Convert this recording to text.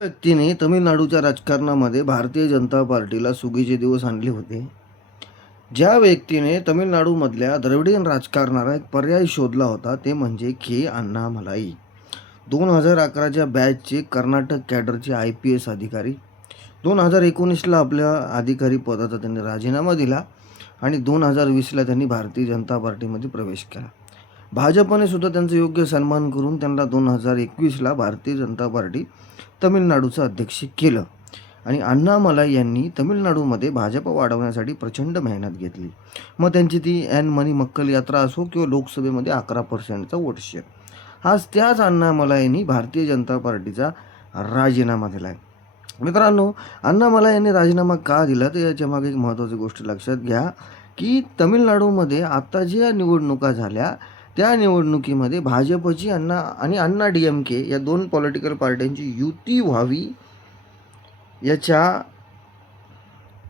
व्यक्तीने तमिळनाडूच्या राजकारणामध्ये भारतीय जनता पार्टीला सुगीचे दिवस आणले होते. ज्या व्यक्तीने तमिळनाडूमधल्या द्रविडियन राजकारणाला एक पर्याय शोधला होता ते म्हणजे के अण्णामलाई. 2011च्या बॅचचे कर्नाटक कॅडरचे IPS अधिकारी. 2019ला आपल्या अधिकारी पदाचा त्यांनी राजीनामा दिला आणि 2020ला त्यांनी भारतीय जनता पार्टीमध्ये प्रवेश केला. भाजपने सुद्धा त्यांचा योग्य सन्मान करून त्यांना 2021ला भारतीय जनता पार्टी तमिळनाडूचं अध्यक्ष केलं आणि अण्णामलाई यांनी तमिळनाडूमध्ये भाजप वाढवण्यासाठी प्रचंड मेहनत घेतली. मग त्यांची ती एन मनी मक्कल यात्रा असो किंवा लोकसभेमध्ये 11%चा वोट शेअर. आज त्याच अण्णामलाईंनी भारतीय जनता पार्टीचा राजीनामा दिला आहे. मित्रांनो, अण्णामलाई यांनी राजीनामा का दिला तर याच्या मागे एक महत्त्वाची गोष्ट लक्षात घ्या की तमिळनाडूमध्ये आता ज्या निवडणुका झाल्या त्या निवडणुकीमध्ये भाजपची अण्णा DMK या दोन पॉलिटिकल पार्ट्यांची युती व्हावी याच्या